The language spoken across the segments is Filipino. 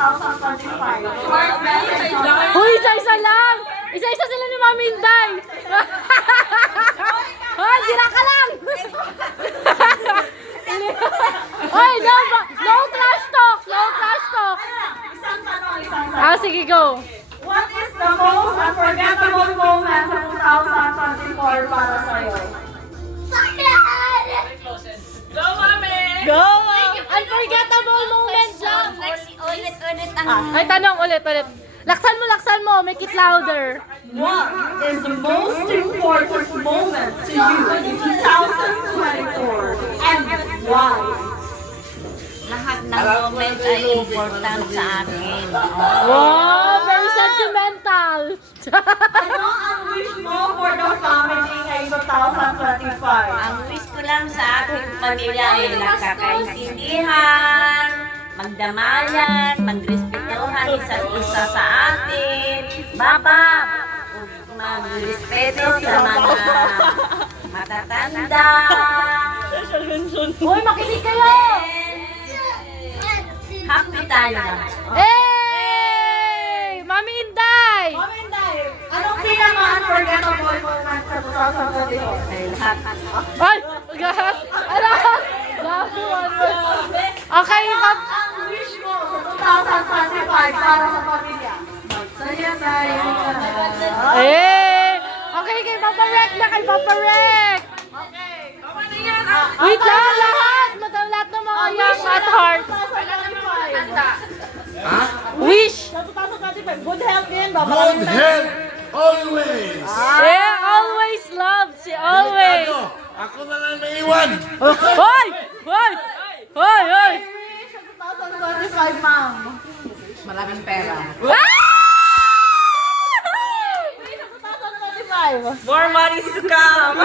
2025. Short message on Hoy, isa-isa lang! Isa-isa sila ni Mami Inday! Hoy, dira ka lang! Hoy, no trash talk! No trash talk! isang tanong. Ah, sige, go! What is the most unforgettable moment sa 2024 para sa'yo? Go, Mami! Go! Unforgettable moment lang! Ulit-ulit ang... Ay, tanong ulit. Laksan mo. Make it louder. What is the most important moment to you in 2024 and why? Lahat ng moment ay important sa akin. Wow, very sentimental. Ano ang wish mo for the family ngayong 2025? Ang wish ko lang sa aking pamilya ay nagkakaintindihan, magdamayan, magrespetuhan isa't isa sa atin, magrespeto sa mga matatanda. Hoy, makinig kayo! Happy tayo lang. Hey! Mami Inday! Anong pinaka-unforgettable moment sa 2024? Ay, lahat. Ay! God! Ano? Okay, Ang wish mo sa 2025 para sa pamilya? Magsaya tayo. Eh! Okay, kay Papa Rek na, kay Papa Rek! Wait lang, lahat! Madam lahat ng mga young at heart. Wish! Sa 2025, good health din ba? Good health always. Yeah, always love. She always. Ako na lang naiwan. Hoy! Hoy! Hoy! Hoy! Wish sa 2025, ma'am. Maraming pera. Wish sa 2025. More money to come!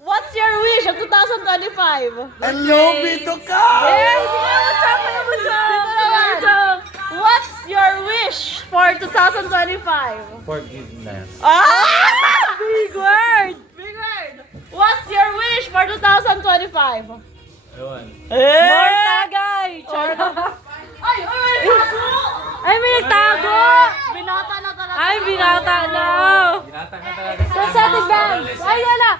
What's your wish sa 2025? And Lobi to come. What's your wish for 2025? Forgiveness. Big word! Big word! What's your wish for 2025? Ayun. More tagay! Ay, tago! Ay, may nagtago! Binata na talaga. Ay, binata na! Binatang na talaga. Static bands! Ay, yala!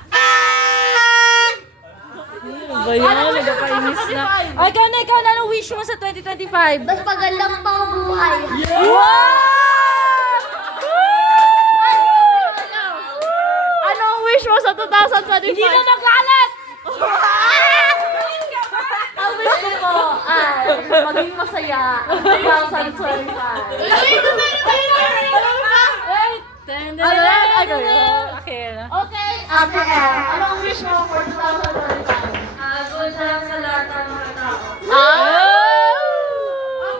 Ano ba yan? Nagpapainis na. Ay, ikaw na, anong wish mo sa 2025? Mas magandang pang buhay. Wow! Anong wish mo sa 2025? Hindi na magalit! Ang wish ko po ay maging masaya ang 2025. Okay. Okay, Ate M, anong wish mo for 2025? Good luck sa lahat ng mga tao.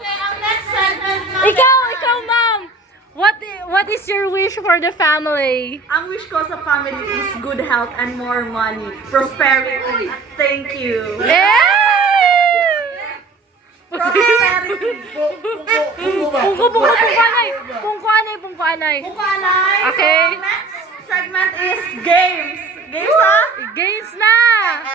Okay, ang next segment natin. Ikaw, ma'am! What is your wish for the family? Ang wish ko sa family is good health and more money. Prosperity. Thank you. Prosperity. Pungkuanay. Bukanay. Okay. So, next segment is games. Games, ha? Games na!